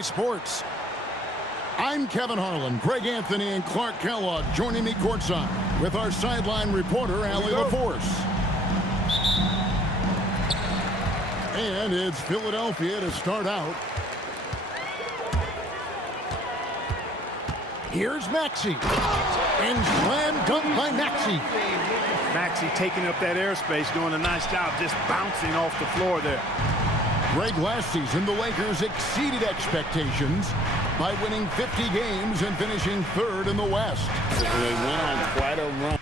2A Sports. I'm Kevin Harlan, Greg Anthony, and Clark Kellogg joining me courtside with our sideline reporter, Allie LaForce. And it's Philadelphia to start out. Here's Maxey. And slam dunk by Maxey. Maxey taking up that airspace, doing a nice job just bouncing off the floor there. Greg, last season, the Lakers exceeded expectations by winning 50 games and finishing third in the West. They went on quite a run.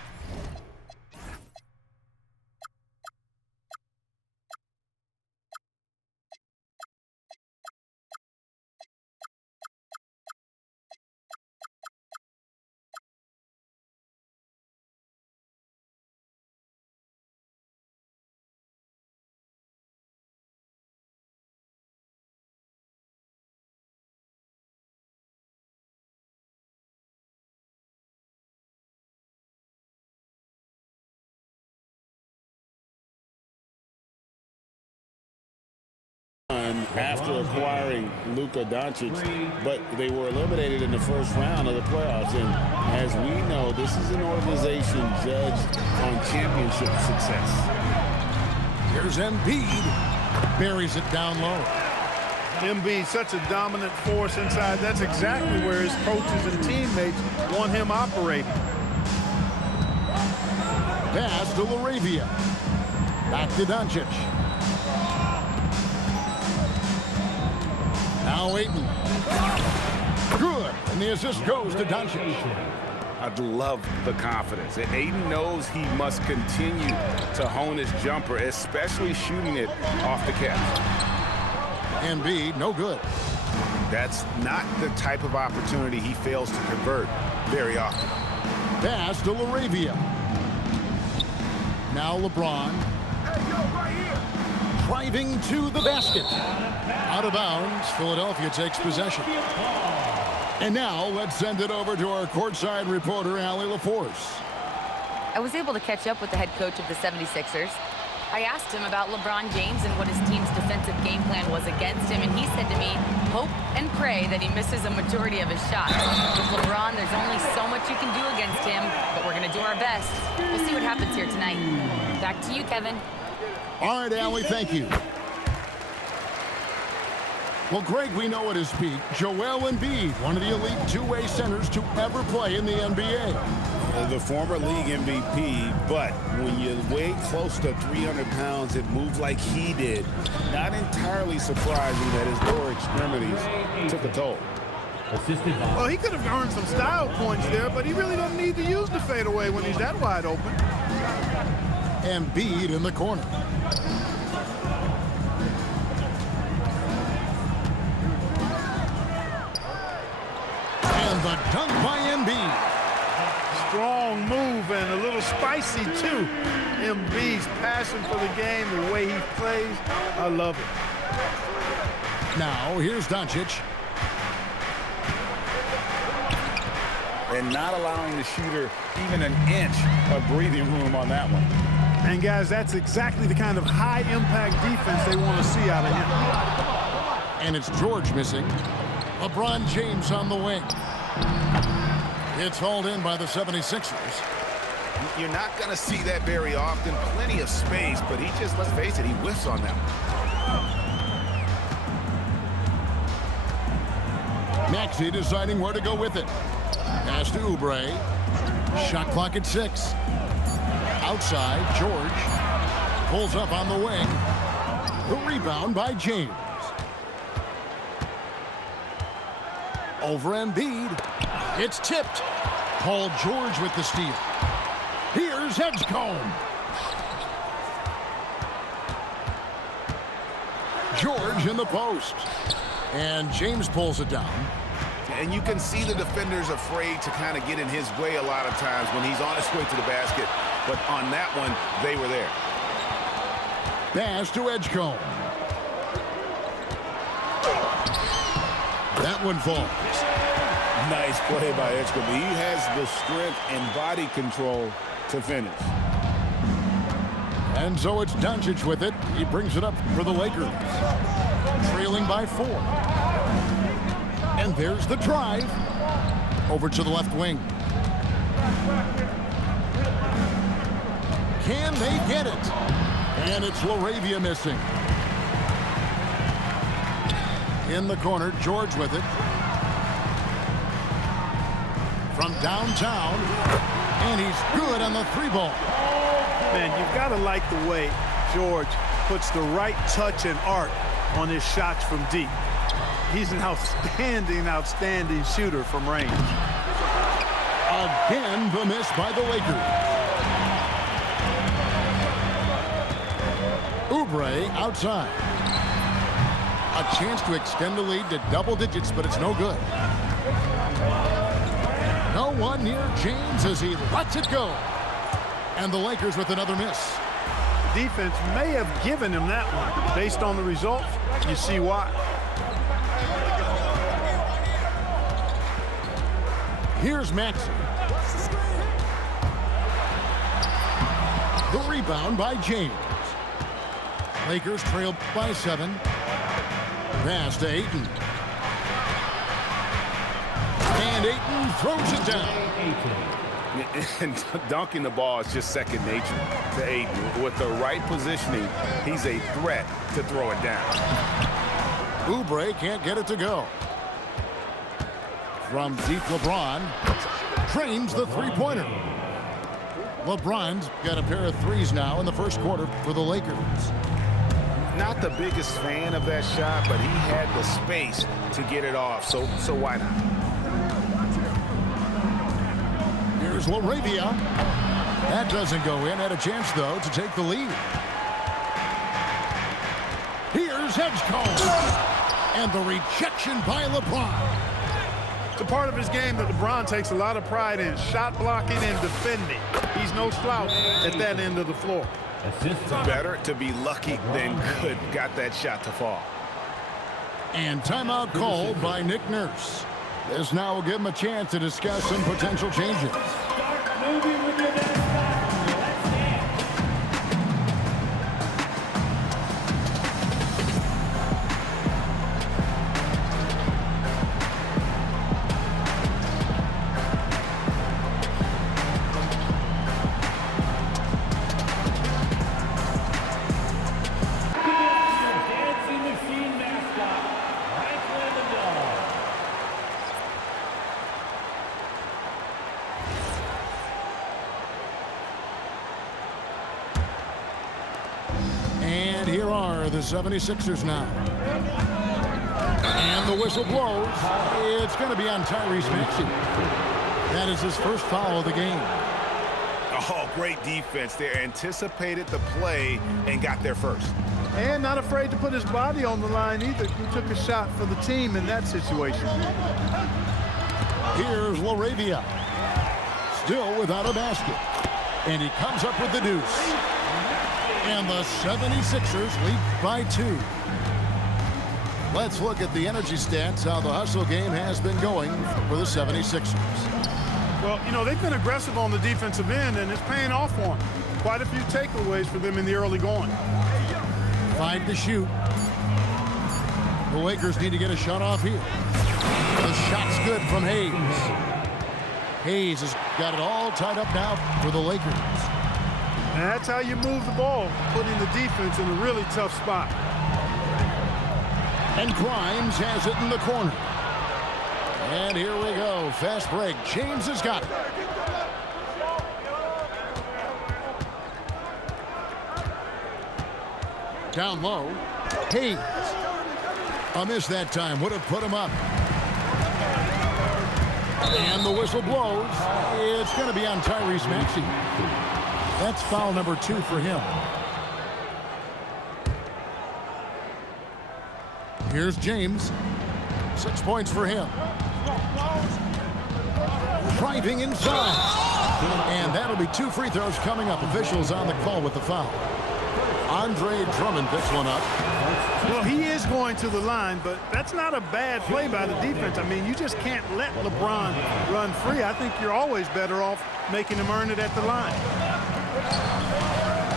After acquiring Luka Doncic, but they were eliminated in the first round of the playoffs. And as we know, this is an organization judged on championship success. Here's Embiid. Buries it down low. Embiid, such a dominant force inside. That's exactly where his coaches and teammates want him operating. Pass to LaRavia. Back to Doncic. Now Ayton. Good. And the assist goes to Doncic. I love the confidence. And Ayton knows he must continue to hone his jumper, especially shooting it off the catch. Embiid, no good. That's not the type of opportunity he fails to convert very often. Pass to LaRavia. Now LeBron. Driving to the basket. Out of bounds, Philadelphia takes possession. And now let's send it over to our courtside reporter, Allie LaForce. I was able to catch up with the head coach of the 76ers. I asked him about LeBron James and what his team's defensive game plan was against him, and he said to me, hope and pray that he misses a majority of his shots. With LeBron, there's only so much you can do against him, but we're going to do our best. We'll see what happens here tonight. Back to you, Kevin. All right, Allie, thank you. Well, Greg, we know at his peak, Joel Embiid, one of the elite two-way centers to ever play in the NBA. The former league MVP, but when you weigh close to 300 pounds and move like he did, not entirely surprising that his lower extremities took a toll. Well, he could have earned some style points there, but he really doesn't need to use the fadeaway when he's that wide open. Embiid in the corner. And the dunk by Embiid. Strong move and a little spicy, too. Embiid's passion for the game, the way he plays, I love it. Now, here's Doncic. And not allowing the shooter even an inch of breathing room on that one. And, guys, that's exactly the kind of high-impact defense they want to see out of him. And it's George missing. LeBron James on the wing. It's hauled in by the 76ers. You're not going to see that very often. Plenty of space, but he just, let's face it, he whiffs on that one. Maxey deciding where to go with it. Pass to Oubre. Shot clock at 6. Outside, George pulls up on the wing. The rebound by James. Over Embiid. It's tipped. Paul George with the steal. Here's Edgecombe. George in the post. And James pulls it down. And you can see the defenders afraid to kind of get in his way a lot of times when he's on his way to the basket. But on that one, they were there. Pass to Edgecombe. That one falls. Nice play by Edgecombe. He has the strength and body control to finish. And so it's Doncic with it. He brings it up for the Lakers. Trailing by 4. And there's the drive. Over to the left wing. Can they get it? And it's LaRavia missing. In the corner, George with it. From downtown. And he's good on the 3-ball. Man, you've got to like the way George puts the right touch and art on his shots from deep. He's an outstanding shooter from range. Again, the miss by the Lakers. Oubre outside. A chance to extend the lead to double digits, but it's no good. No one near James as he lets it go. And the Lakers with another miss. Defense may have given him that one. Based on the results, you see why. Here's Maxey. The rebound by James. Lakers trail by 7. Pass to Ayton. And Ayton throws it down. And dunking the ball is just second nature to Ayton. With the right positioning, he's a threat to throw it down. Oubre can't get it to go. From deep, LeBron trains the three-pointer. LeBron's got a pair of threes now in the first quarter for the Lakers. Not the biggest fan of that shot, but he had the space to get it off, so why not? Here's LaRavia. That doesn't go in. Had a chance, though, to take the lead. Here's Edgecombe. And the rejection by LeBron. It's a part of his game that LeBron takes a lot of pride in. Shot blocking and defending. He's no slouch at that end of the floor. Better to be lucky than good. Got that shot to fall. And timeout called by Nick Nurse. This now will give him a chance to discuss some potential changes. And here are the 76ers now. And the whistle blows. It's going to be on Tyrese Maxey. That is his first foul of the game. Oh, great defense. They anticipated the play and got there first. And not afraid to put his body on the line either. He took a shot for the team in that situation. Here's LaRavia. Still without a basket. And he comes up with the deuce. And the 76ers lead by 2. Let's look at the energy stats, how the hustle game has been going for the 76ers. Well, you know, they've been aggressive on the defensive end, and it's paying off for them. Quite a few takeaways for them in the early going. 5 to shoot. The Lakers need to get a shot off here. The shot's good from Hayes. Hayes has got it all tied up now for the Lakers. And that's how you move the ball, putting the defense in a really tough spot. And Grimes has it in the corner. And here we go. Fast break. James has got it. Down low. Hayes. A miss that time. Would have put him up. And the whistle blows. It's going to be on Tyrese Maxey. That's foul number 2 for him. Here's James. 6 points for him. Driving inside. And that'll be 2 free throws coming up. Officials on the call with the foul. Andre Drummond picks one up. Well, he is going to the line, but that's not a bad play by the defense. I mean, you just can't let LeBron run free. I think you're always better off making him earn it at the line.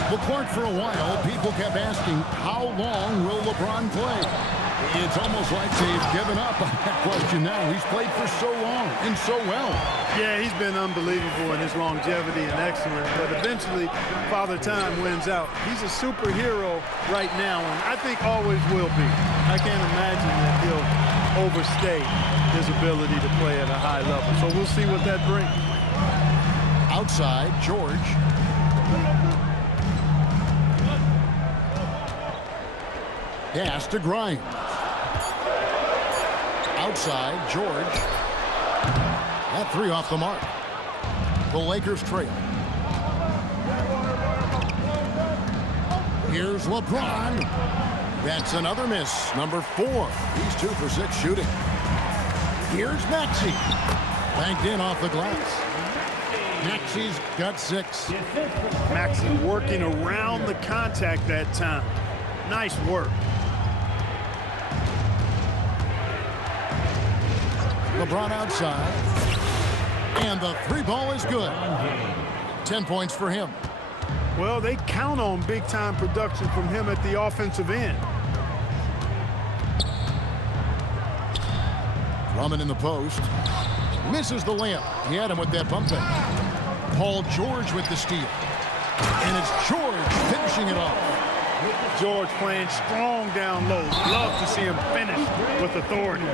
Well, Clark, for a while, people kept asking, how long will LeBron play? It's almost like they've given up on that question now. He's played for so long and so well. Yeah, he's been unbelievable in his longevity and excellence, but eventually Father Time wins out. He's a superhero right now, and I think always will be. I can't imagine that he'll overstay his ability to play at a high level. So we'll see what that brings. Outside, George. Pass to Grimes. Outside, George. That three off the mark. The Lakers trail. Here's LeBron. That's another miss. Number 4. He's 2 for 6 shooting. Here's Maxey. Banked in off the glass. Maxey's got 6. Maxey working around the contact that time. Nice work. LeBron outside. And the 3 ball is good. 10 points for him. Well, they count on big-time production from him at the offensive end. Drummond in the post. Misses the layup. He had him with that bump fake. Paul George with the steal. And it's George finishing it off. George playing strong down low. Love to see him finish with authority.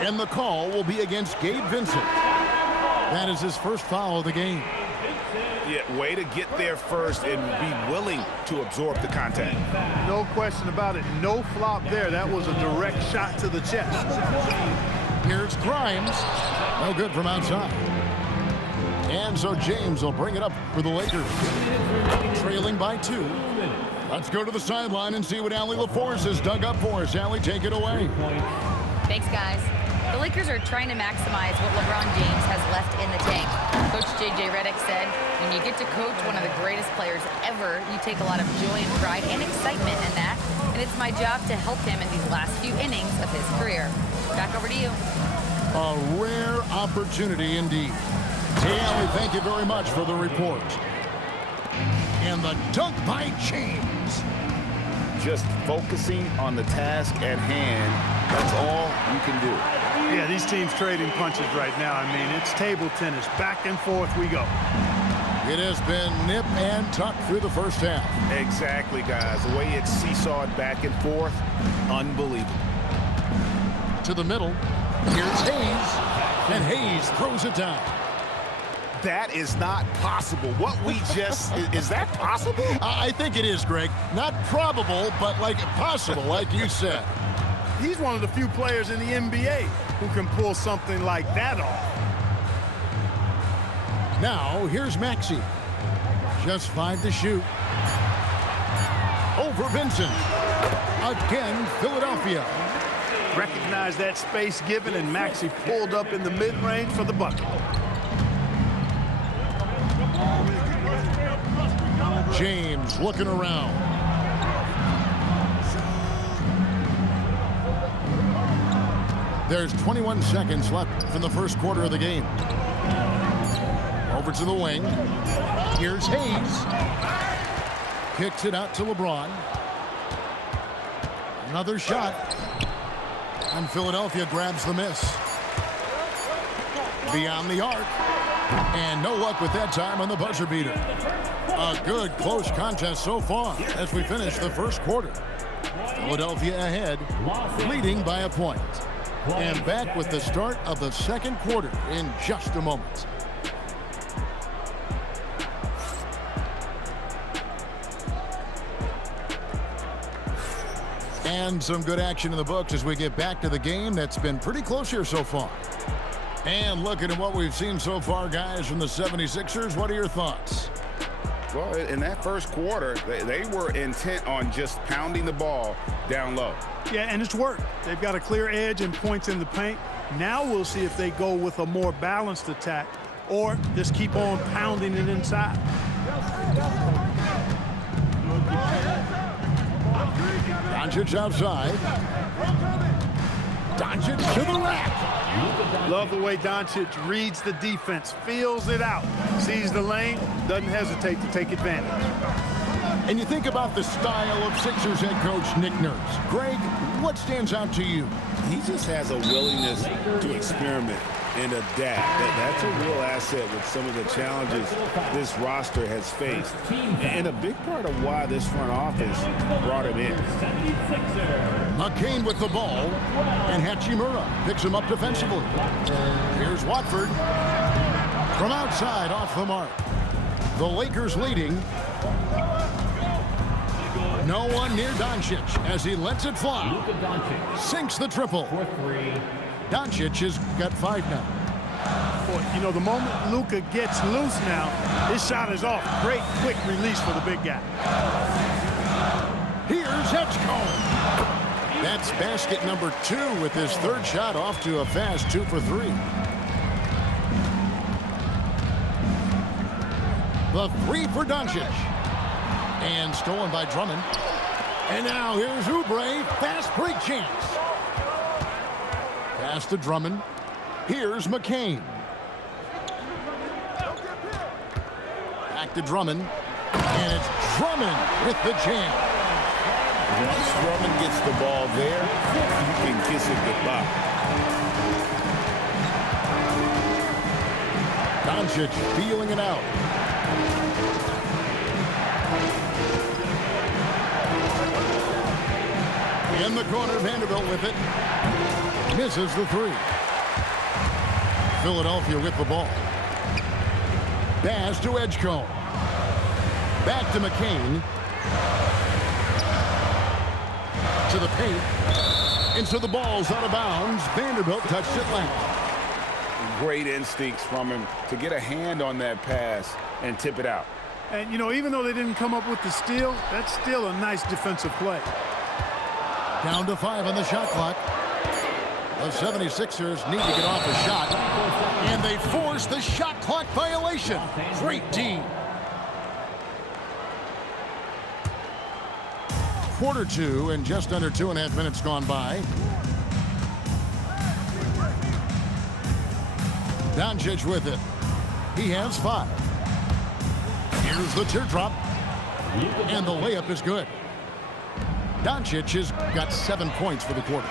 And the call will be against Gabe Vincent. That is his first foul of the game. Yeah, way to get there first and be willing to absorb the contact. No question about it. No flop there. That was a direct shot to the chest. Here's Grimes. No good from outside. And so James will bring it up for the Lakers. Trailing by 2. Let's go to the sideline and see what Allie LaForce has dug up for us. Allie, take it away. Thanks, guys. The Lakers are trying to maximize what LeBron James has left in the tank. Coach J.J. Redick said, when you get to coach one of the greatest players ever, you take a lot of joy and pride and excitement in that. And it's my job to help him in these last few innings of his career. Back over to you. A rare opportunity indeed. Hey, Allie, thank you very much for the report. And the dunk by James. Just focusing on the task at hand, that's all you can do. Yeah, these teams trading punches right now. I mean, it's table tennis. Back and forth we go. It has been nip and tuck through the first half. Exactly, guys. The way it's seesawed back and forth, unbelievable. To the middle. Here's Hayes. And Hayes throws it down. That is not possible. What we just, is that possible? I think it is, Greg. Not probable, but like possible, like you said. He's one of the few players in the NBA who can pull something like that off. Now, here's Maxey. Just 5 to shoot. Over Vincent. Again, Philadelphia. Recognize that space given, and Maxey pulled up in the mid-range for the bucket. James looking around. There's 21 seconds left from the first quarter of the game. Over to the wing. Here's Hayes. Kicks it out to LeBron. Another shot. And Philadelphia grabs the miss. Beyond the arc. And no luck with that time on the buzzer beater. A good close contest so far as we finish the first quarter. Philadelphia ahead, leading by a point. And back with the start of the second quarter in just a moment. And some good action in the books as we get back to the game that's been pretty close here so far. And looking at what we've seen so far, guys, from the 76ers, what are your thoughts? Well, in that first quarter, they were intent on just pounding the ball down low. Yeah, and it's worked. They've got a clear edge and points in the paint. Now we'll see if they go with a more balanced attack or just keep on pounding it inside. Doncic outside. Doncic to the rack. Love the way Doncic reads the defense, feels it out, sees the lane, doesn't hesitate to take advantage. And you think about the style of Sixers head coach Nick Nurse. Greg, what stands out to you? He just has a willingness to experiment and adapt. That's a real asset with some of the challenges this roster has faced. And a big part of why this front office brought him in. McCain with the ball, and Hachimura picks him up defensively. Here's Watford from outside off the mark. The Lakers leading. No one near Doncic as he lets it fly. Sinks the triple. Doncic has got 5 now. Boy, you know, the moment Luka gets loose now, his shot is off. Great quick release for the big guy. Here's Edgecombe. That's basket number 2 with his 3rd shot off to a fast 2 for 3. The 3 for Doncic. And stolen by Drummond. And now here's Oubre. Fast break chance. Pass to Drummond. Here's McCain. Back to Drummond. And it's Drummond with the jam. Once Drummond gets the ball there, you can kiss it goodbye. Doncic feeling it out. In the corner, Vanderbilt with it. Misses the 3. Philadelphia with the ball. Pass to Edgecombe. Back to McCain. To the paint. And so the ball's out of bounds. Vanderbilt touched it last. Great instincts from him to get a hand on that pass and tip it out. And, you know, even though they didn't come up with the steal, that's still a nice defensive play. Down to 5 on the shot clock. The 76ers need to get off a shot. And they force the shot clock violation. Great D. Quarter 2 and just under 2.5 minutes gone by. Doncic with it. He has 5. Here's the teardrop. And the layup is good. Doncic has got 7 points for the quarter.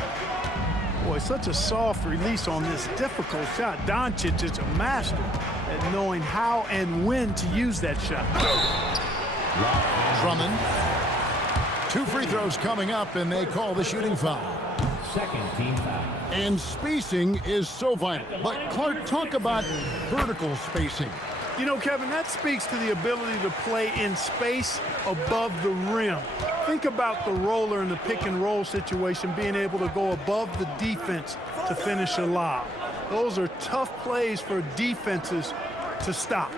Boy, such a soft release on this difficult shot. Doncic is a master at knowing how and when to use that shot. Drummond. 2 free throws coming up, and they call the shooting foul. Second team foul. And spacing is so vital. But, Clark, talk about vertical spacing. You know, Kevin, that speaks to the ability to play in space above the rim. Think about the roller in the pick and roll situation, being able to go above the defense to finish a lob. Those are tough plays for defenses to stop.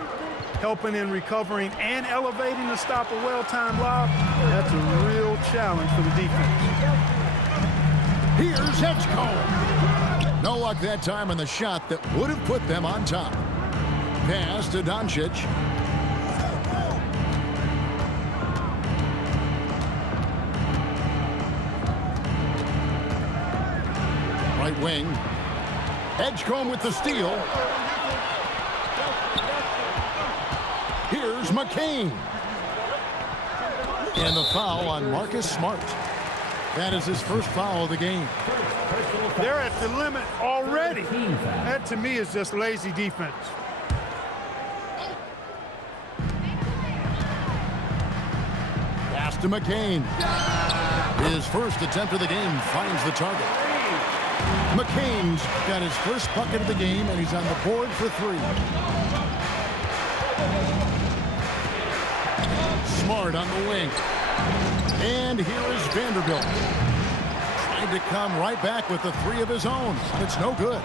Helping in recovering and elevating to stop a well-timed lob, that's a real challenge for the defense. Here's Edgecombe. No luck that time on the shot that would have put them on top. Pass to Doncic. Right wing. Edgecombe with the steal. Here's McCain. And the foul on Marcus Smart. That is his first foul of the game. They're at the limit already. That, to me, is just lazy defense. Pass to McCain. His first attempt of the game finds the target. McCain's got his first bucket of the game, and he's on the board for 3. Smart on the wing. And here is Vanderbilt. Trying to come right back with the 3 of his own. It's no good.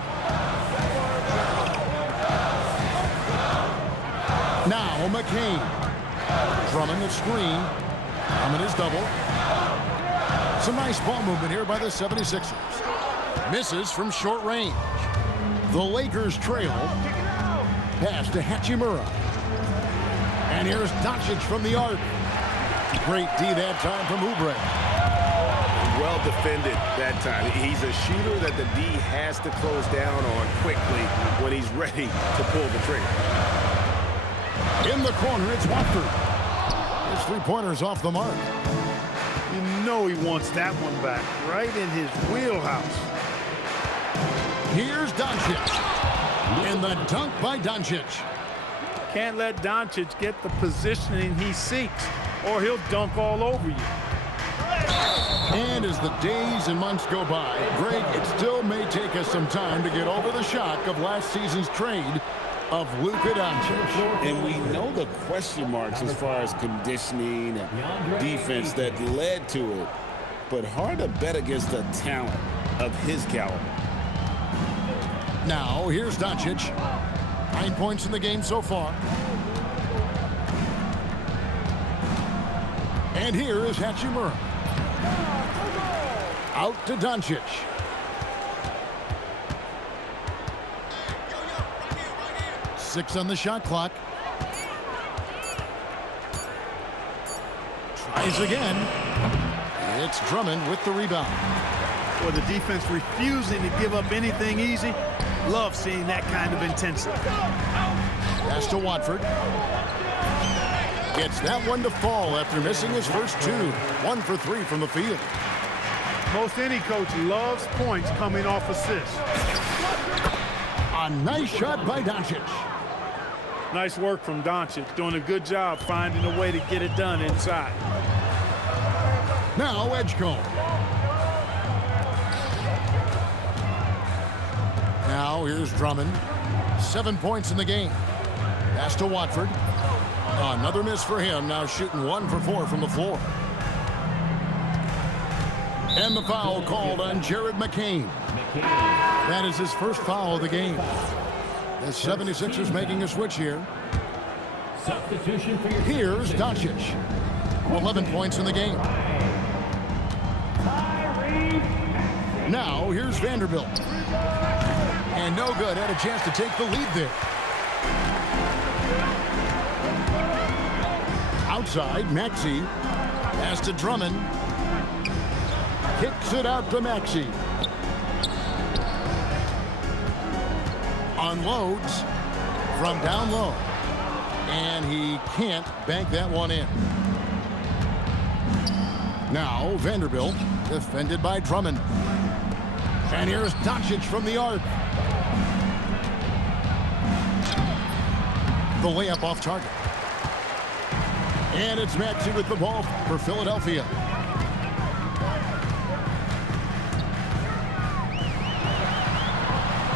Now McCain. Drummond the screen. Drummond is double. Some nice ball movement here by the 76ers. Misses from short range. The Lakers trail. Pass to Hachimura. And here's Doncic from the arc. Great D that time from Oubre. Well defended that time. He's a shooter that the D has to close down on quickly when he's ready to pull the trigger. In the corner, it's Watford. First three-pointers off the mark. You know he wants that one back, right in his wheelhouse. Here's Doncic. And the dunk by Doncic. Can't let Doncic get the positioning he seeks, or he'll dunk all over you. And as the days and months go by, Greg, it still may take us some time to get over the shock of last season's trade of Luka Doncic. And we know the question marks as far as conditioning and defense that led to it. But hard to bet against the talent of his caliber. Now, here's Doncic. 9 points in the game so far. And here is Hachimura. Out to Doncic. Six on the shot clock. Tries again. It's Drummond with the rebound. Or the defense refusing to give up anything easy. Love seeing that kind of intensity. Pass to Watford. Gets that one to fall after missing his first two. 1 for 3 from the field. Most any coach loves points coming off assists. A nice shot by Doncic. Nice work from Doncic, doing a good job finding a way to get it done inside. Now Edgecombe. Now here's Drummond. 7 points in the game. Pass to Watford. Another miss for him. Now shooting 1 for 4 from the floor. And the foul called on Jared McCain. That is his first foul of the game. The 76ers making a switch here. Substitution for your Here's Doncic. 11 points in the game. Now here's Vanderbilt. And no good. Had a chance to take the lead there. Outside, Maxey. Pass to Drummond. Kicks it out to Maxey. Unloads from down low. And he can't bank that one in. Now Vanderbilt, defended by Drummond. And here's Doncic from the arc. The layup off target. And it's Maxey with the ball for Philadelphia.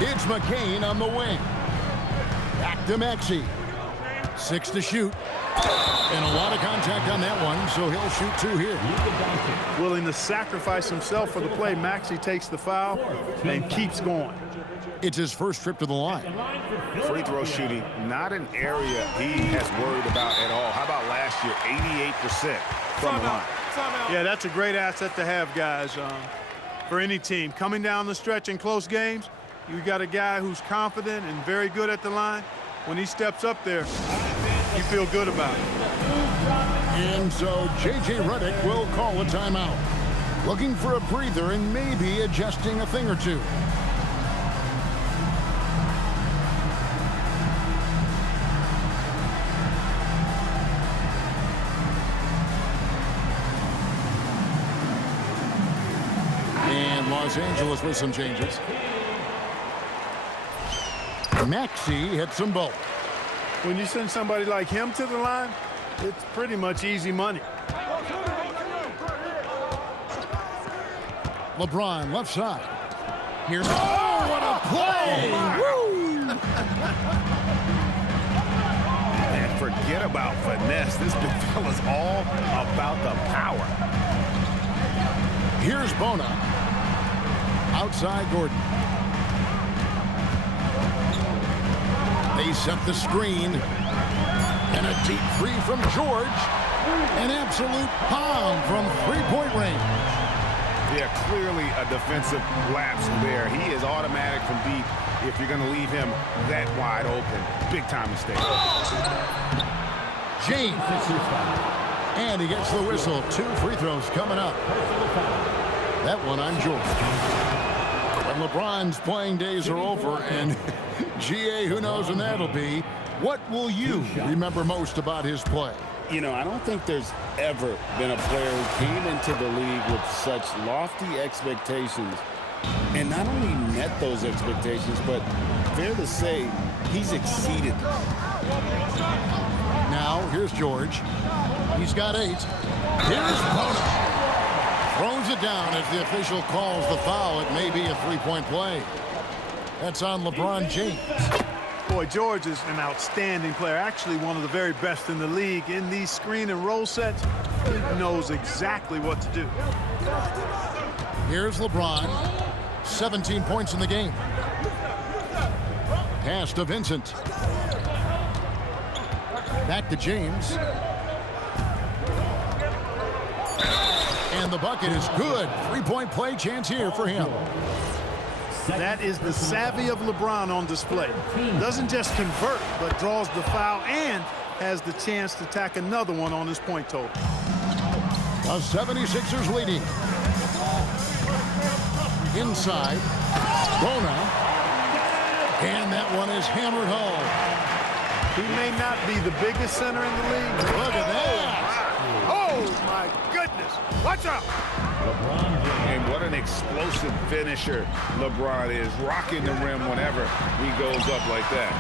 It's McCain on the wing. Back to Maxey. 6 to shoot. And a lot of contact on that one, so he'll shoot 2 here. Willing to sacrifice himself for the play, Maxey takes the foul and keeps going. It's his first trip to the line. Free throw shooting, not an area he has worried about at all. How about last year? 88% from the line. Yeah, that's a great asset to have, guys, for any team. Coming down the stretch in close games, you got a guy who's confident and very good at the line. When he steps up there, you feel good about it. And so J.J. Redick will call a timeout. Looking for a breather and maybe adjusting a thing or two. And Los Angeles with some changes. Maxey hits them both. When you send somebody like him to the line, it's pretty much easy money. LeBron left side. Here's oh, what a play! Woo! And forget about finesse. This big fella's all about the power. Here's Bona. Outside Gordon. They set the screen. And a deep three from George. An absolute bomb from three-point range. Yeah, clearly a defensive lapse there. He is automatic from deep if you're going to leave him that wide open. Big time mistake. James. And he gets the whistle. 2 free throws coming up. That one on George. And LeBron's playing days are over, and GA, who knows when that'll be. What will you remember most about his play? You know, I don't think there's ever been a player who came into the league with such lofty expectations and not only met those expectations, but fair to say, he's exceeded. Now, here's George. He's got 8. Here's Bona. Throws it down as the official calls the foul. It may be a three-point play. That's on LeBron James. Boy, George is an outstanding player, actually one of the very best in the league. In these screen and roll sets, he knows exactly what to do. Here's LeBron. 17 points in the game. Pass to Vincent. Back to James. And the bucket is good. Three-point play chance here for him. That is the savvy of LeBron on display. Doesn't just convert, but draws the foul and has the chance to tack another one on his point total. The 76ers leading. Inside. Bona. And that one is hammered home. He may not be the biggest center in the league. Look at that. Oh, my goodness. Watch out. And what an explosive finisher LeBron is, rocking the rim whenever he goes up like that.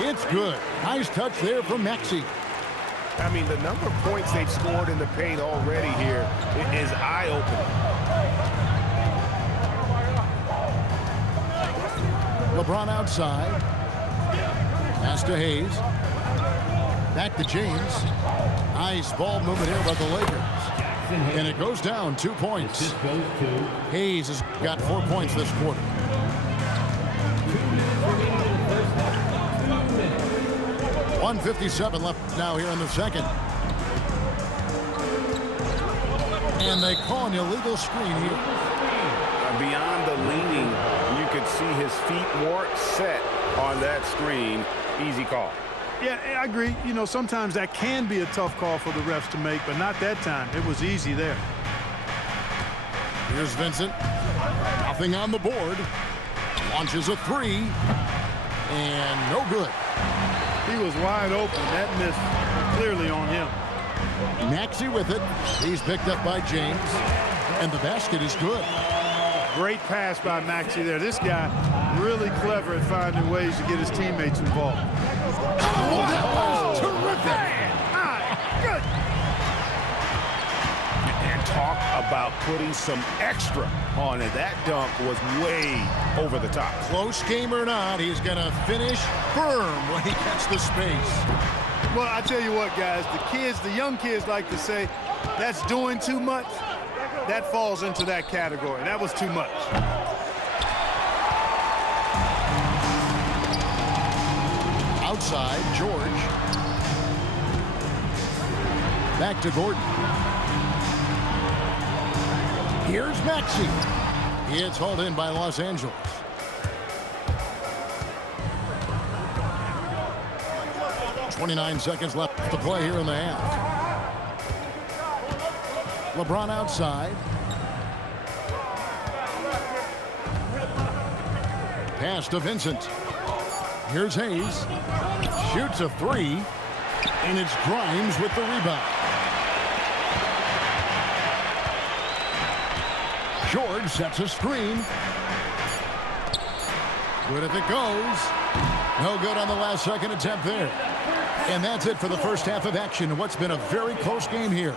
It's good. Nice touch there from Maxey. I mean, the number of points they've scored in the paint already here is eye-opening. LeBron outside. Pass to Hayes. Back to James. Nice ball movement here by the Lakers. And it goes down 2 points. Hayes has got 4 points this quarter. 1:57 left now here in the second. And they call an illegal screen here. Beyond the leaning, you could see his feet weren't set on that screen. Easy call. Yeah, I agree. You know, sometimes that can be a tough call for the refs to make, but not that time. It was easy there. Here's Vincent. Nothing on the board. Launches a 3. And no good. He was wide open. That miss clearly on him. Maxey with it. He's picked up by James. And the basket is good. Great pass by Maxey there. This guy really clever at finding ways to get his teammates involved. Oh, that was terrific. My goodness. And talk about putting some extra on it. That dunk was way over the top. Close game or not, he's going to finish firm when he gets the space. Well, I tell you what, guys, the young kids like to say, that's doing too much. That falls into that category. That was too much. Outside, George. Back to Gordon. Here's Maxey. It's hauled in by Los Angeles. .29 seconds left to play here in the half. LeBron outside. Pass to Vincent. Here's Hayes. Shoots a 3. And it's Grimes with the rebound. George sets a screen. Good if it goes. No good on the last second attempt there. And that's it for the first half of action in what's been a very close game here.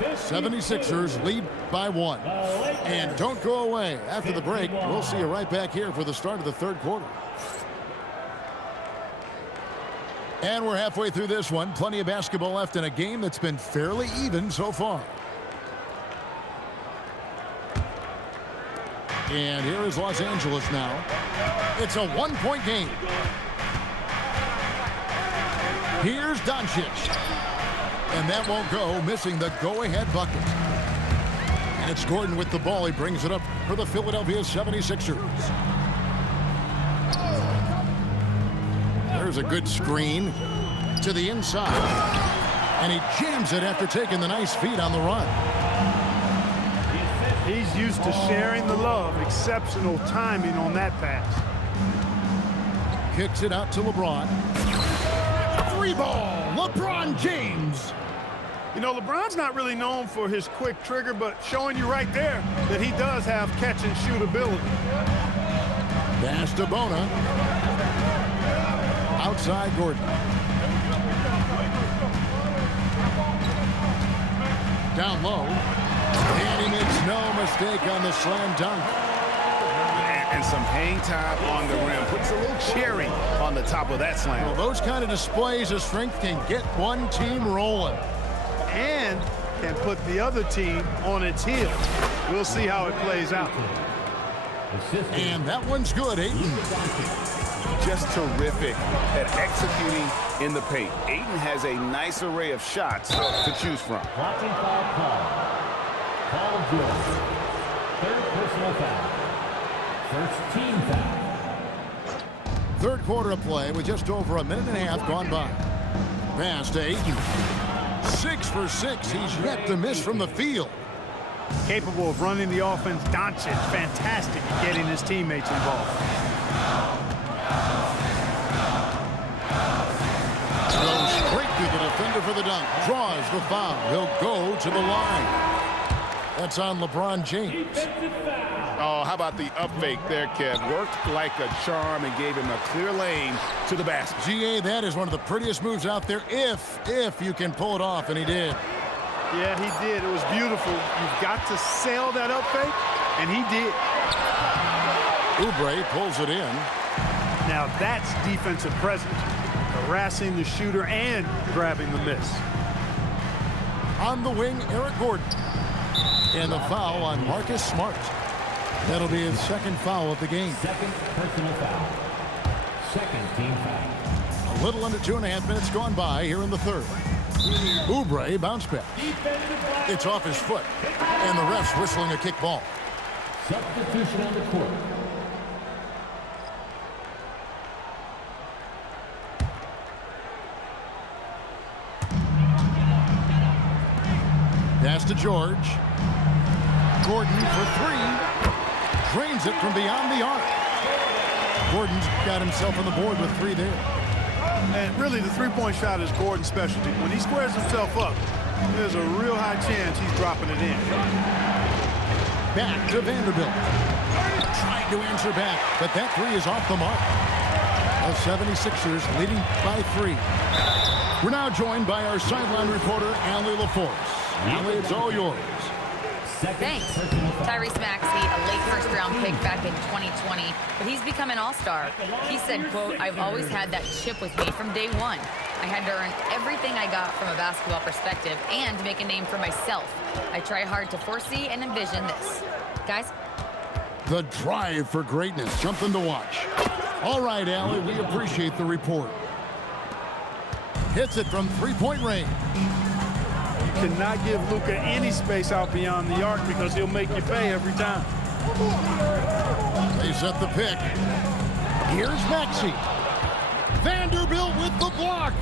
76ers lead by 1. And don't go away. After the break, we'll see you right back here for the start of the third quarter. And we're halfway through this one. Plenty of basketball left in a game that's been fairly even so far. And here is Los Angeles now. It's a one-point game. Here's Doncic. And that won't go, missing the go-ahead bucket. And it's Gordon with the ball. He brings it up for the Philadelphia 76ers. There's a good screen to the inside. And he jams it after taking the nice feed on the run. He's used to sharing the love. Exceptional timing on that pass. Kicks it out to LeBron. Three ball, LeBron James. You know, LeBron's not really known for his quick trigger, but showing you right there that he does have catch-and-shoot ability. Pass to Bona. Outside Gordon. Down low. And he makes no mistake on the slam dunk. And some hang time on the rim. Puts a little cherry on the top of that slam. Well, those kind of displays of strength can get one team rolling. And can put the other team on its heels. We'll see how it plays out. And that one's good, Ayton. Just terrific at executing in the paint. Ayton has a nice array of shots to choose from. Blocking foul call. Paul George. Third personal foul. First team foul. Third quarter of play with just over a minute and a half gone by. Pass to Ayton. 6 for 6. He's yet to miss from the field. Capable of running the offense. Doncic, fantastic at getting his teammates involved. Goes straight to the defender for the dunk. Draws the foul. He'll go to the line. That's on LeBron James. Oh, how about the up fake there, Kev? Worked like a charm and gave him a clear lane to the basket. GA, that is one of the prettiest moves out there if you can pull it off, and he did. Yeah, he did. It was beautiful. You've got to sell that up fake, and he did. Oubre pulls it in. Now that's defensive presence. Harassing the shooter and grabbing the miss. On the wing, Eric Gordon. And the foul on Marcus Smart. That'll be his second foul of the game. Second personal foul. Second team foul. A little under 2.5 minutes gone by here in the third. Oubre bounce back. It's off his foot. And the ref's whistling a kick ball. Substitution on the court. Pass to George. Gordon for three. Drains it from beyond the arc. Gordon's got himself on the board with 3 there. And really, the three-point shot is Gordon's specialty. When he squares himself up, there's a real high chance he's dropping it in. Back to Vanderbilt. Trying to answer back, but that 3 is off the mark. The 76ers leading by 3. We're now joined by our sideline reporter, Allie LaForce. Allie, it's all yours. Thanks. Tyrese Maxey, a late first-round pick back in 2020, but he's become an all-star. He said, quote, "I've always had that chip with me from day one. I had to earn everything I got from a basketball perspective and make a name for myself. I try hard to foresee and envision this." Guys? The drive for greatness, something to watch. All right, Allie, we appreciate the report. Hits it from three-point range. You cannot give Luka any space out beyond the arc because he'll make you pay every time. They set the pick. Here's Maxey. Vanderbilt with the block.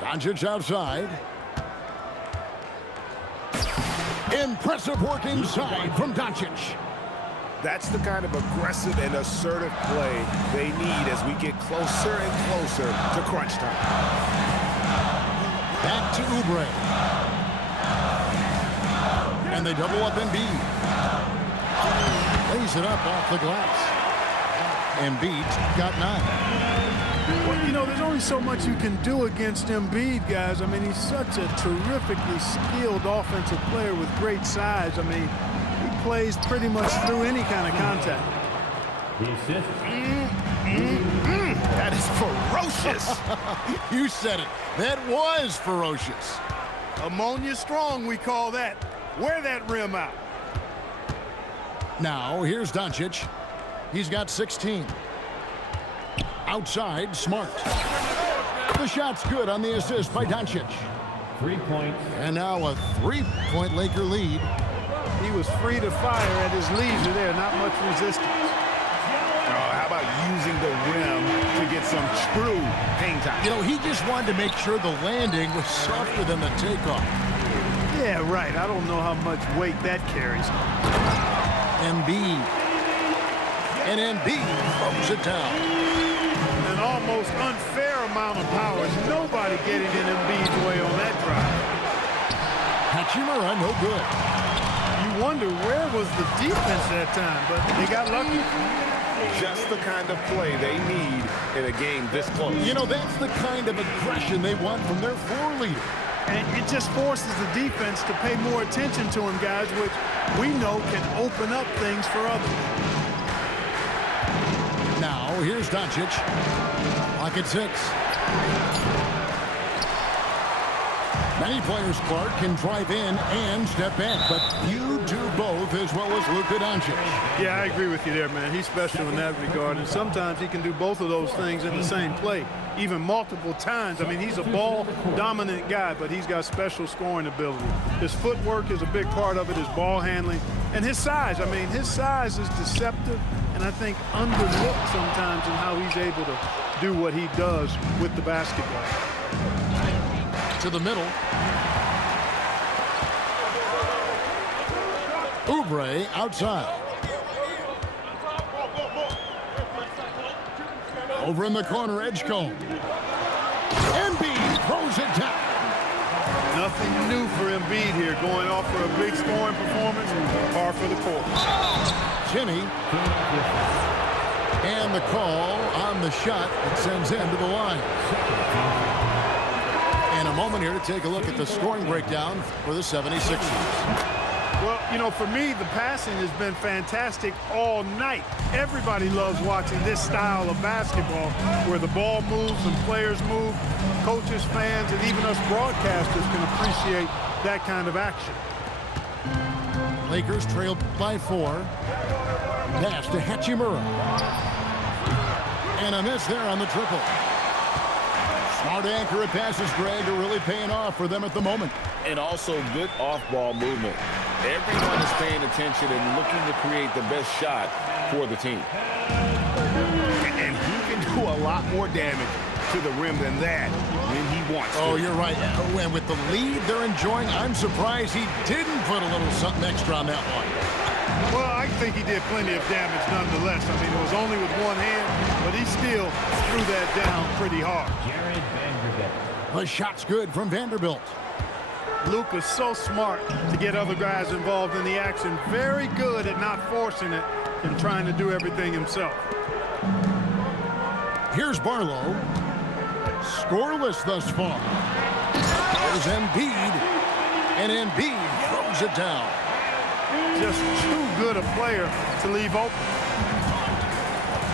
Doncic outside. Impressive work inside from Doncic. That's the kind of aggressive and assertive play they need as we get closer and closer to crunch time. Back to Oubre. And they double up Embiid. Lays it up off the glass. Embiid got 9. Well, you know, there's only so much you can do against Embiid, guys. I mean, he's such a terrifically skilled offensive player with great size. I mean, he plays pretty much through any kind of contact. The assist. That is ferocious. You said it. That was ferocious. Ammonia strong, we call that. Wear that rim out. Now, here's Doncic. He's got 16. Outside, Smart. The shot's good on the assist by Doncic. 3 points. And now a 3-point Laker lead. He was free to fire at his leisure there, not much resistance. How about using the rim to get some true hang time? You know, he just wanted to make sure the landing was softer than the takeoff. Yeah, right. I don't know how much weight that carries. Embiid. And Embiid throws it down. An almost unfair amount of power. Nobody getting in Embiid's way on that drive. Hachimura, no good. You wonder where was the defense that time, but they got lucky. Just the kind of play they need in a game this close. You know, that's the kind of aggression they want from their floor leader. And it just forces the defense to pay more attention to him, guys, which we know can open up things for others. Now, here's Doncic. Clock at 6. Many players, Clark, can drive in and step back, but few do both as well as Luka Doncic. Yeah, I agree with you there, man. He's special in that regard, and sometimes he can do both of those things in the same play, even multiple times. I mean, he's a ball-dominant guy, but he's got special scoring ability. His footwork is a big part of it, his ball handling, and his size. I mean, his size is deceptive, and I think underlooked sometimes in how he's able to do what he does with the basketball. To the middle. Oubre outside. Over in the corner, Edgecombe. Embiid throws it down. Nothing new for Embiid here, going off for a big scoring performance, par for the course. Jimmy. And the call on the shot that sends him to the line. In a moment here to take a look at the scoring breakdown for the 76ers. Well, you know, for me, the passing has been fantastic all night. Everybody loves watching this style of basketball where the ball moves and players move. Coaches, fans, and even us broadcasters can appreciate that kind of action. Lakers trailed by 4. Pass to Hachimura. And a miss there on the triple. Smart accurate passes, Greg, are really paying off for them at the moment. And also good off-ball movement. Everyone is paying attention and looking to create the best shot for the team. And he can do a lot more damage to the rim than that when he wants to. Oh, you're right. And with the lead they're enjoying, I'm surprised he didn't put a little something extra on that one. Well, I think he did plenty of damage nonetheless. I mean, it was only with one hand, but he still threw that down pretty hard. Jared Vanderbilt. The shot's good from Vanderbilt. Luka's so smart to get other guys involved in the action. Very good at not forcing it and trying to do everything himself. Here's Barlow. Scoreless thus far. There's Embiid. And Embiid throws it down. Just too good a player to leave open.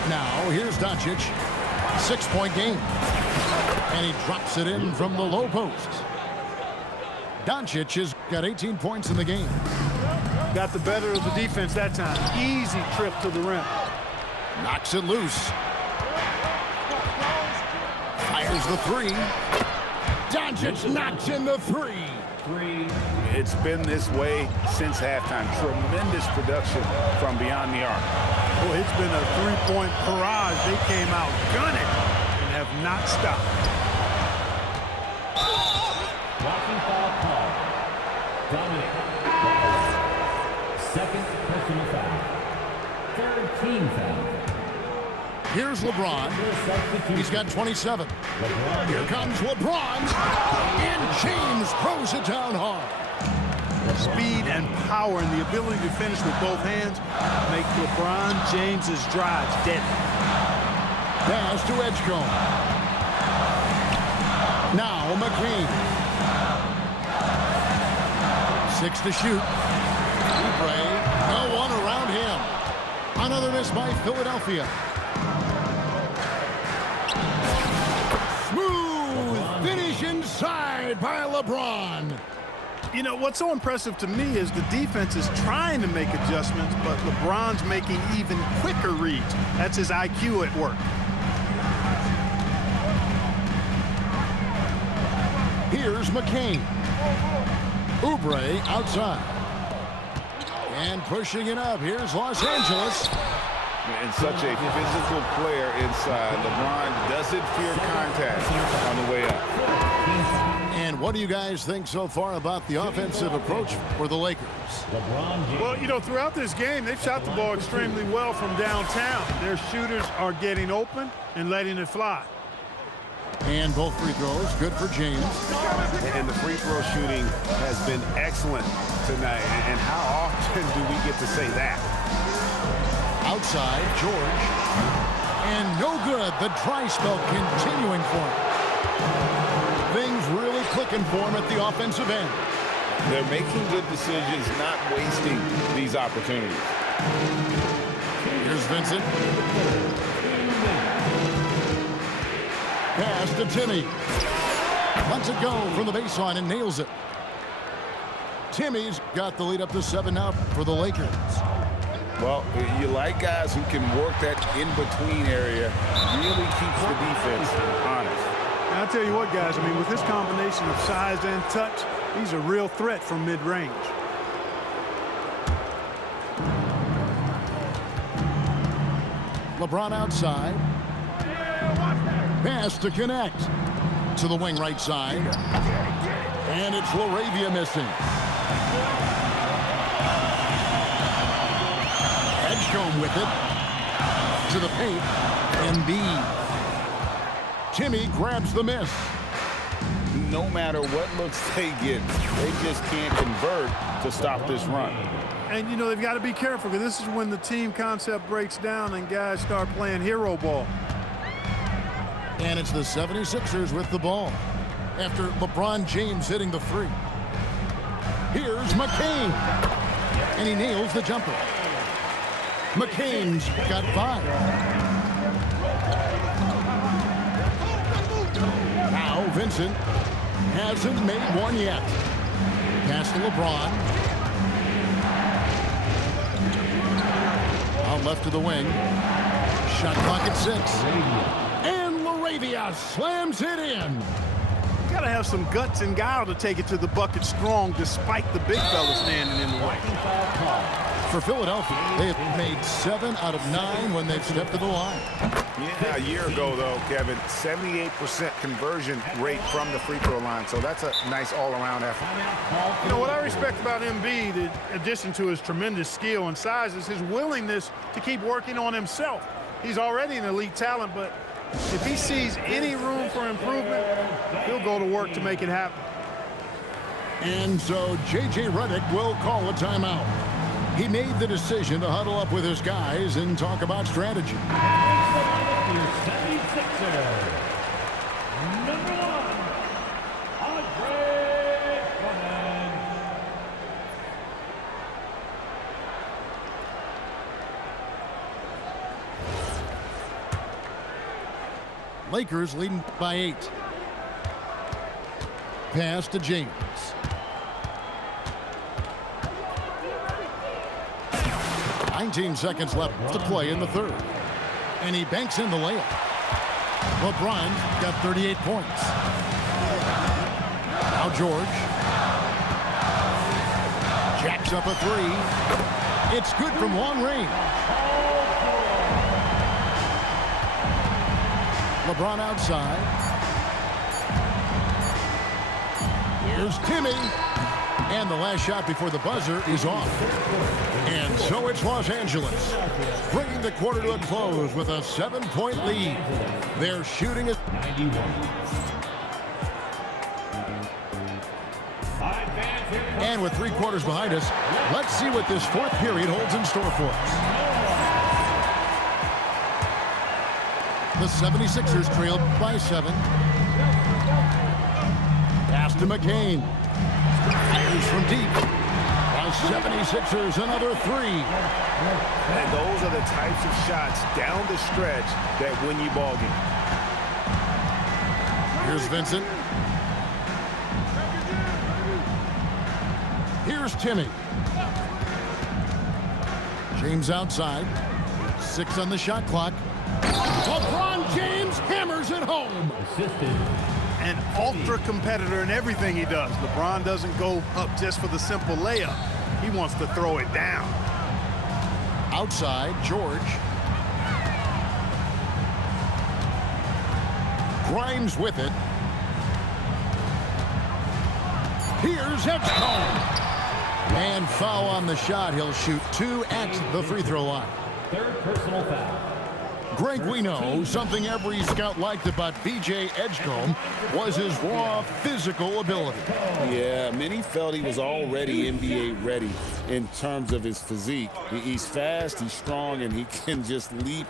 Now, here's Doncic. 6-point game. And he drops it in from the low post. Doncic has got 18 points in the game. Got the better of the defense that time. Easy trip to the rim. Knocks it loose. Fires the 3. Doncic knocks in the 3. It's been this way since halftime. Tremendous production from beyond the arc. Boy, it's been a three-point barrage. They came out gunning and have not stopped. Blocking foul call. Dominic Ball. Second personal foul. Third team foul. Here's LeBron. He's got 27. Here comes LeBron. And James throws it down hard. Speed and power and the ability to finish with both hands make LeBron James's drives deadly. Pass to Edgecombe. Now McQueen. 6 to shoot. Oubre. No one around him. Another miss by Philadelphia. Smooth finish inside by LeBron. You know, what's so impressive to me is the defense is trying to make adjustments, but LeBron's making even quicker reads. That's his IQ at work. Here's McCain. Oubre outside. And pushing it up. Here's Los Angeles. And such a physical player inside. LeBron doesn't fear contact on the way up. And And what do you guys think so far about the offensive approach for the Lakers? LeBron James. Well, you know, throughout this game, they've shot the ball extremely well from downtown. Their shooters are getting open and letting it fly. And both free throws, good for James. And the free throw shooting has been excellent tonight. And how often do we get to say that? Outside, George. And no good. The dry spell continuing for him. Things really clicking for him at the offensive end. They're making good decisions, not wasting these opportunities. Here's Vincent. Pass to Timmy. Lets it go from the baseline and nails it. Timmy's got the lead up to 7 now for the Lakers. Well, you like guys who can work that in-between area, really keeps the defense honest. And I'll tell you what, guys, I mean, with this combination of size and touch, he's a real threat from mid-range. LeBron outside. Pass to connect. To the wing right side. And it's Laravia missing. Edgecombe with it. To the paint. Embiid. Timmy grabs the miss. No matter what looks they get, they just can't convert to stop this run. And, you know, they've got to be careful because this is when the team concept breaks down and guys start playing hero ball. And it's the 76ers with the ball after LeBron James hitting the three. Here's McCain. And he nails the jumper. McCain's got 5. Now Vincent hasn't made one yet. Pass to LeBron. Out left to the wing. Shot clock at 6. And Laravia slams it in. You got to have some guts and guile to take it to the bucket strong despite the big fella standing in the way. For Philadelphia, they have made 7 out of 9 when they've stepped to the line. Yeah, a year ago, though, Kevin, 78% conversion rate from the free throw line. So that's a nice all-around effort. You know, what I respect about Embiid, in addition to his tremendous skill and size, is his willingness to keep working on himself. He's already an elite talent, but if he sees any room for improvement, he'll go to work to make it happen. And so J.J. Redick will call a timeout. He made the decision to huddle up with his guys and talk about strategy. Your 76er, number 1, Andre Drummond. Lakers leading by 8. Pass to James. 19 seconds left to play in the third. And he banks in the layup. LeBron's got 38 points. Now George. Jacks up a 3. It's good from long range. LeBron outside. Here's Timmy. And the last shot before the buzzer is off. And so it's Los Angeles, bringing the quarter to a close with a 7-point lead. They're shooting at 91. And with 3 quarters behind us, let's see what this 4th period holds in store for us. The 76ers trailed by 7. Pass to McCain. Fires from deep. The 76ers another 3. And those are the types of shots down the stretch that win you ball games. Here's Vincent. Here's Timmy. James outside. 6 on the shot clock. LeBron James hammers it home. Assisted. An ultra competitor in everything he does. LeBron doesn't go up just for the simple layup. He wants to throw it down. Outside, George. Grimes with it. Here's Edgecombe. And foul on the shot. He'll shoot 2 at the free throw line. Third personal foul. Greg, we know something every scout liked about B.J. Edgecombe was his raw physical ability. Yeah, many felt he was already NBA ready in terms of his physique. He's fast, he's strong, and he can just leap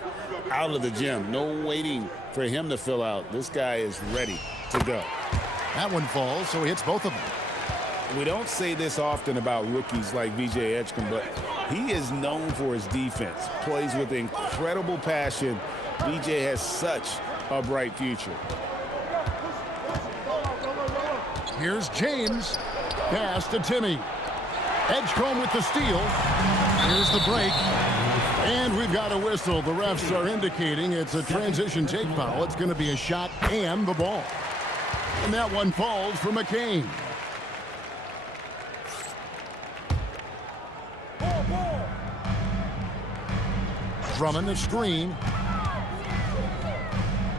out of the gym. No waiting for him to fill out. This guy is ready to go. That one falls, so he hits both of them. We don't say this often about rookies like B.J. Edgecombe, but he is known for his defense. Plays with incredible passion. B.J. has such a bright future. Here's James. Pass to Timmy. Edgecombe with the steal. Here's the break. And we've got a whistle. The refs are indicating it's a transition take foul. It's going to be a shot and the ball. And that one falls for McCain. Drummond the screen.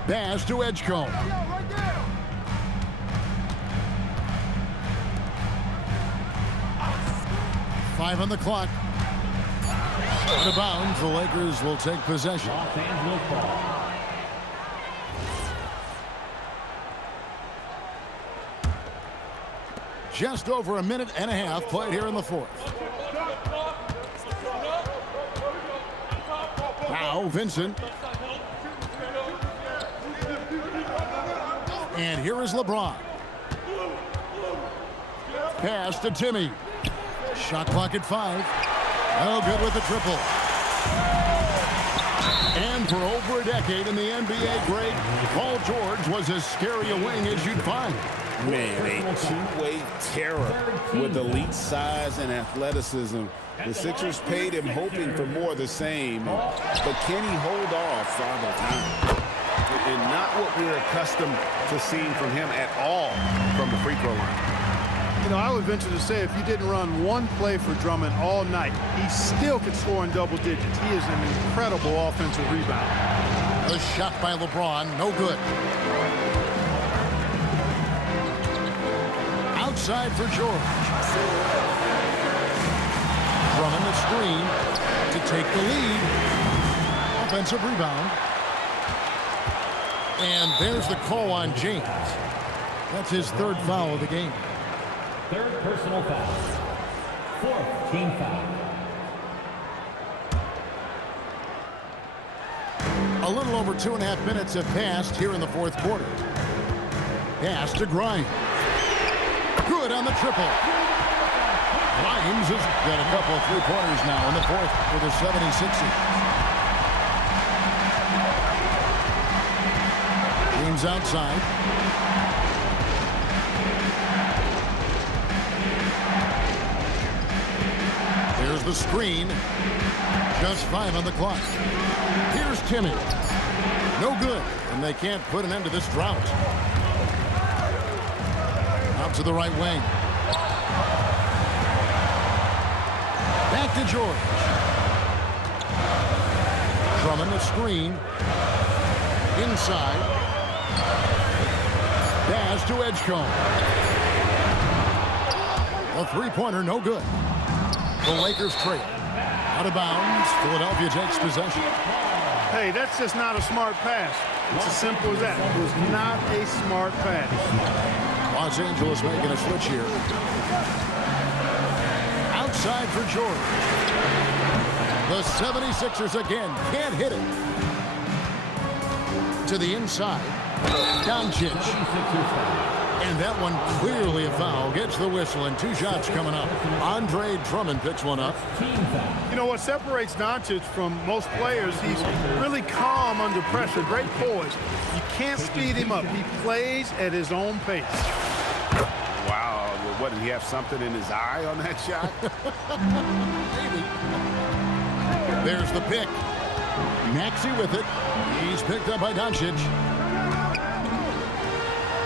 Pass to Edgecombe. Five on the clock. Out of bounds, the Lakers will take possession. Los Angeles ball. Just over a minute and a half played here in the fourth. Now Vincent. And here is LeBron. Pass to Timmy. Shot clock at 5. No good with the triple. And for over a decade in the NBA great, Paul George was as scary a wing as you'd find. Man, a two-way terror with elite size and athleticism. The Sixers paid him hoping for more of the same, but can he hold off Father Time? And not what we're accustomed to seeing from him at all from the free throw line. You know, I would venture to say if you didn't run one play for Drummond all night, he still could score in double digits. He is an incredible offensive rebounder. A shot by LeBron, no good. Outside for George. Drummond the screen to take the lead. Offensive rebound. And there's the call on James. That's his third foul of the game. Third personal foul. Fourth team foul. A little over 2.5 minutes have passed here in the fourth quarter. Pass to Grimes. Good on the triple. Grimes has got a couple of three-pointers now in the fourth for the 76ers. James outside. There's the screen. Just 5 on the clock. Here's Timmy. No good. And they can't put an end to this drought. Out to the right wing. Back to George. Drummond the screen. Inside. Pass to Edgecombe. A three-pointer, no good. The Lakers trade. Out of bounds. Philadelphia takes possession. Hey, that's just not a smart pass. It's as simple as that. It was not a smart pass. Los Angeles making a switch here. Outside for George. The 76ers again can't hit it. To the inside. Doncic. And that one clearly a foul. Gets the whistle and 2 shots coming up. Andre Drummond picks one up. You know what separates Doncic from most players, he's really calm under pressure. Great poise. You can't speed him up. He plays at his own pace. Wow. What, did he have something in his eye on that shot? Maybe. There's the pick. Maxey with it. He's picked up by Doncic.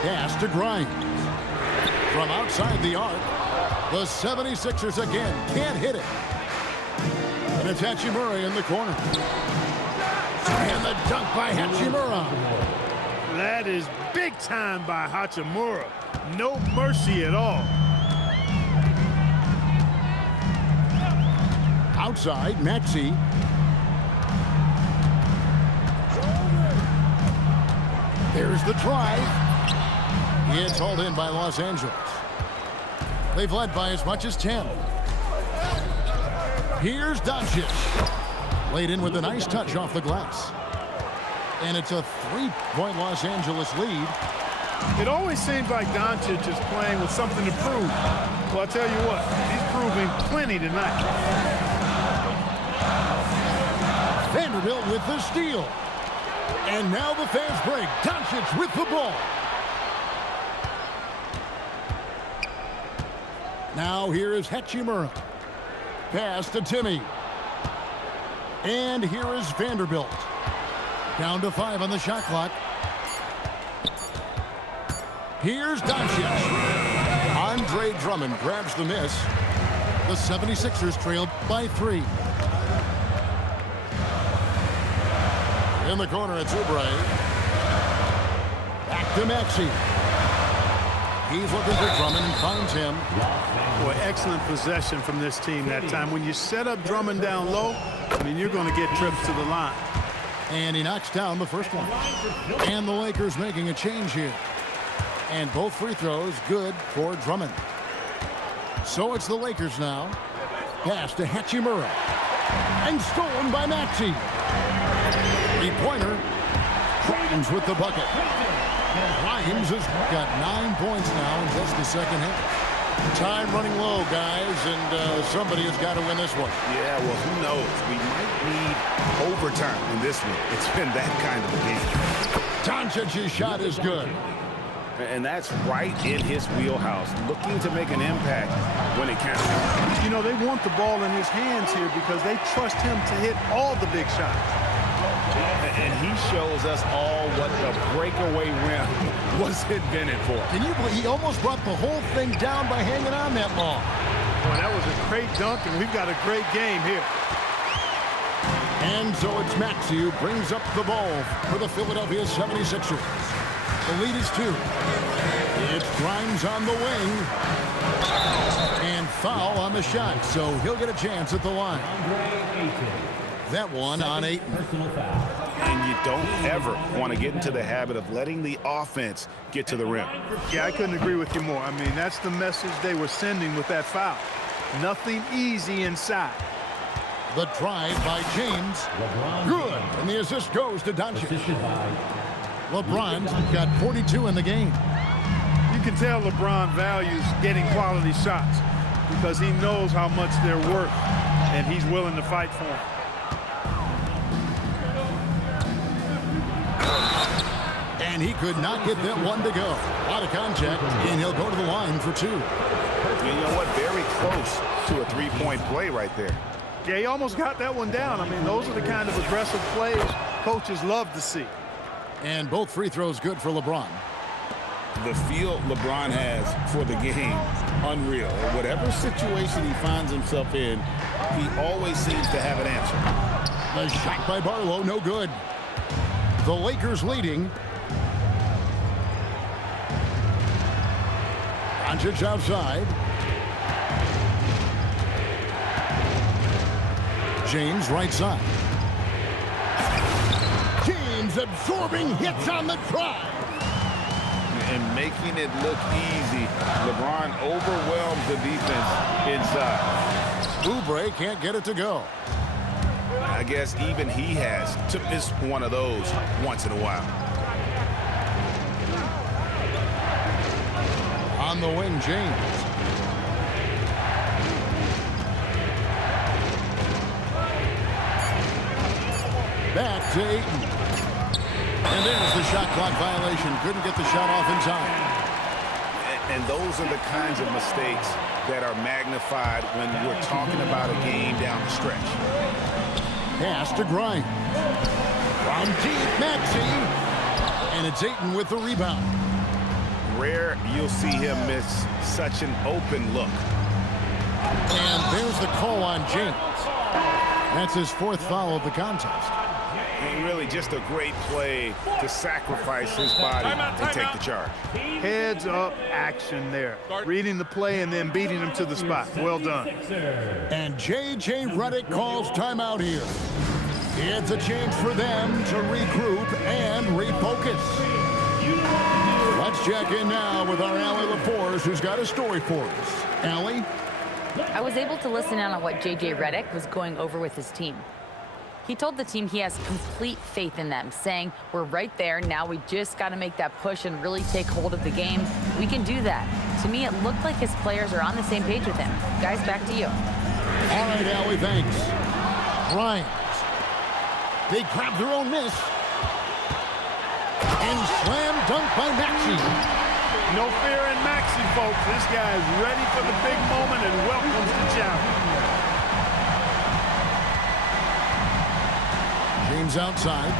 Pass to Grimes. From outside the arc, the 76ers again can't hit it. And it's Hachimura in the corner. And the dunk by Hachimura. That is big time by Hachimura. No mercy at all. Outside, Maxey. There's the drive. It's hauled in by Los Angeles. They've led by as much as 10. Here's Doncic. Laid in with a nice touch off the glass. And it's a 3-point Los Angeles lead. It always seems like Doncic is playing with something to prove. Well, I tell you what, he's proving plenty tonight. Vanderbilt with the steal. And now the fans break. Doncic with the ball. Now here is Hachimura. Pass to Timmy. And here is Vanderbilt. Down to 5 on the shot clock. Here's Doncic. Andre Drummond grabs the miss. The 76ers trailed by 3. In the corner, it's Oubre. Back to Maxey. He's looking for Drummond and finds him. Boy, excellent possession from this team that time. When you set up Drummond down low, I mean, you're going to get trips to the line. And he knocks down the first one. And the Lakers making a change here. And both free throws good for Drummond. So it's the Lakers now. Pass to Hachimura. And stolen by Maxey. Three-pointer. Grimes with the bucket. Grimes has got 9 points now in just the second half. Time running low, guys, and somebody has got to win this one. Yeah, well, who knows? We might need overtime in this one. It's been that kind of a game. Doncic's shot is good. And that's right in his wheelhouse, looking to make an impact when it counts. You know, they want the ball in his hands here because they trust him to hit all the big shots. And he shows us all what the breakaway rim was invented for. Can you believe he almost brought the whole thing down by hanging on that long? Boy, that was a great dunk, and we've got a great game here. And so it's Maxey who brings up the ball for the Philadelphia 76ers. The lead is 2. It's Grimes on the wing. And foul on the shot, so he'll get a chance at the line. That one on 8. And you don't ever want to get into the habit of letting the offense get to the rim. Yeah, I couldn't agree with you more. I mean, that's the message they were sending with that foul. Nothing easy inside. The drive by James. Good. And the assist goes to Doncic. LeBron's got 42 in the game. You can tell LeBron values getting quality shots because he knows how much they're worth, and he's willing to fight for them. And he could not get that one to go. Out of contact, and he'll go to the line for 2. You know what? Very close to a three-point play right there. Yeah, he almost got that one down. I mean, those are the kind of aggressive plays coaches love to see. And both free throws good for LeBron. The feel LeBron has for the game, unreal. Whatever situation he finds himself in, he always seems to have an answer. The shot by Barlow, no good. The Lakers leading. Doncic outside. James right side. James absorbing hits on the drive. And making it look easy. LeBron overwhelms the defense inside. Oubre can't get it to go. I guess even he has to miss one of those once in a while. On the wing, James. Back to Ayton. And there's the shot clock violation. Couldn't get the shot off in time. And those are the kinds of mistakes that are magnified when we're talking about a game down the stretch. Pass to Grimes. From deep, Maxey. And it's Ayton with the rebound. Rare you'll see him miss such an open look. And there's the call on James. That's his 4th foul of the contest. And really just a great play to sacrifice his body and take the charge. Heads up action there. Reading the play and then beating him to the spot. Well done. And J.J. Redick calls timeout here. It's a chance for them to regroup and refocus. Let's check in now with our Allie LaForce, who's got a story for us. Allie? I was able to listen in on what J.J. Redick was going over with his team. He told the team he has complete faith in them, saying, we're right there, now we just got to make that push and really take hold of the game. We can do that. To me, it looked like his players are on the same page with him. Guys, back to you. All right, Allie, thanks. Grimes. They grab their own miss. And slam dunk by Maxey. No fear in Maxey, folks. This guy is ready for the big moment and welcomes the challenge. James outside.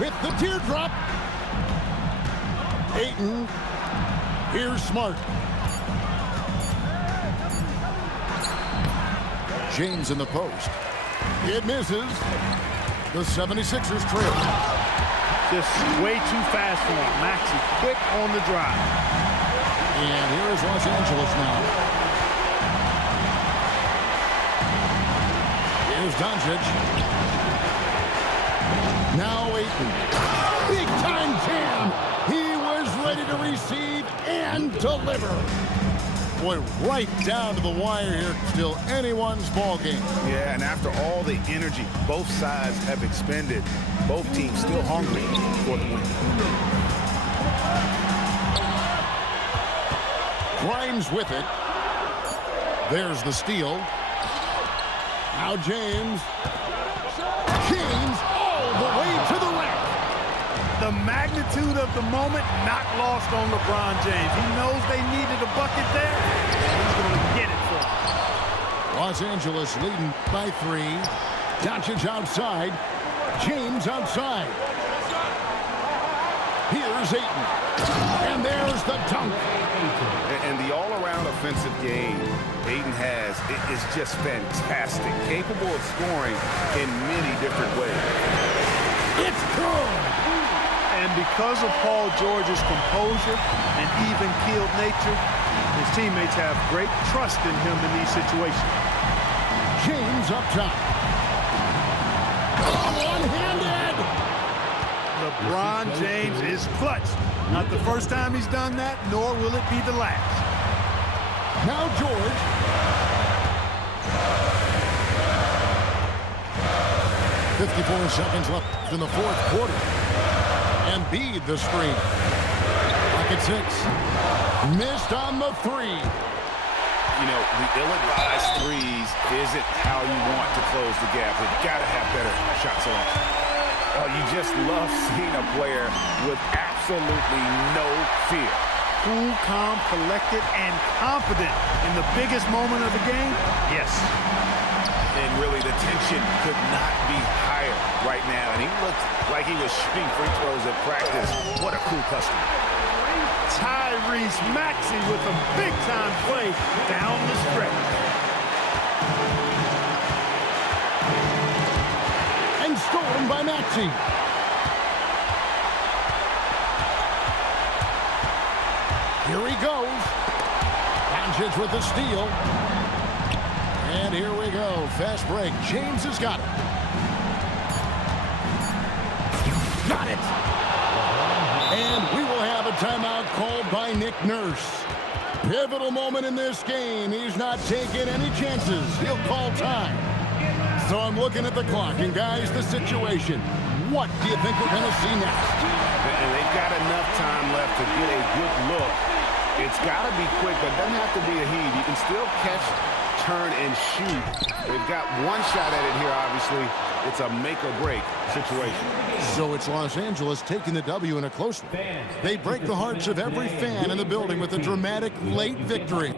With the teardrop. Ayton. Here's Smart. James in the post. It misses. The 76ers trail. Just way too fast for him. Maxey quick on the drive. And here is Los Angeles now. Here's Doncic. Now Ayton. Big time jam. He was ready to receive and deliver. Boy, right down to the wire here. Still anyone's ball game. Yeah, and after all the energy both sides have expended, both teams still hungry for the win. Grimes with it. There's the steal. Now James. James all the way to the rack. The magnitude of the moment not lost on LeBron James. He knows they needed a bucket there, and he's going to get it for them. Los Angeles leading by 3. Doncic outside. James outside. Here's Ayton. And there's the dunk. And the all-around offensive game Ayton has is just fantastic. Capable of scoring in many different ways. It's good. And because of Paul George's composure and even-keeled nature, his teammates have great trust in him in these situations. James up top. One-handed. LeBron James is clutch. Not the first time he's done that, nor will it be the last. Now George. .54 seconds left in the fourth quarter. Embiid the screen. Pocket 6. Missed on the 3. You know, the ill-advised threes isn't how you want to close the gap. You've got to have better shot selection. You just love seeing a player with absolutely no fear. Cool, calm, collected, and confident in the biggest moment of the game? Yes. And really, the tension could not be higher right now. And he looked like he was shooting free throws at practice. What a cool customer. Tyrese Maxey with a big-time play down the stretch. And stolen by Maxey. Here he goes. Doncic with the steal. And here we go. Fast break. James has got it. Got it. And we will have a timeout called by Nick Nurse. Pivotal moment in this game. He's not taking any chances. He'll call time. So I'm looking at the clock. And guys, the situation. What do you think we're going to see next? And they've got enough time left to get a good look. It's got to be quick, but it doesn't have to be a heave. You can still catch, turn, and shoot. They've got one shot at it here, obviously. It's a make-or-break situation. So it's Los Angeles taking the W in a close one. They break the hearts of every fan in the building with a dramatic late victory.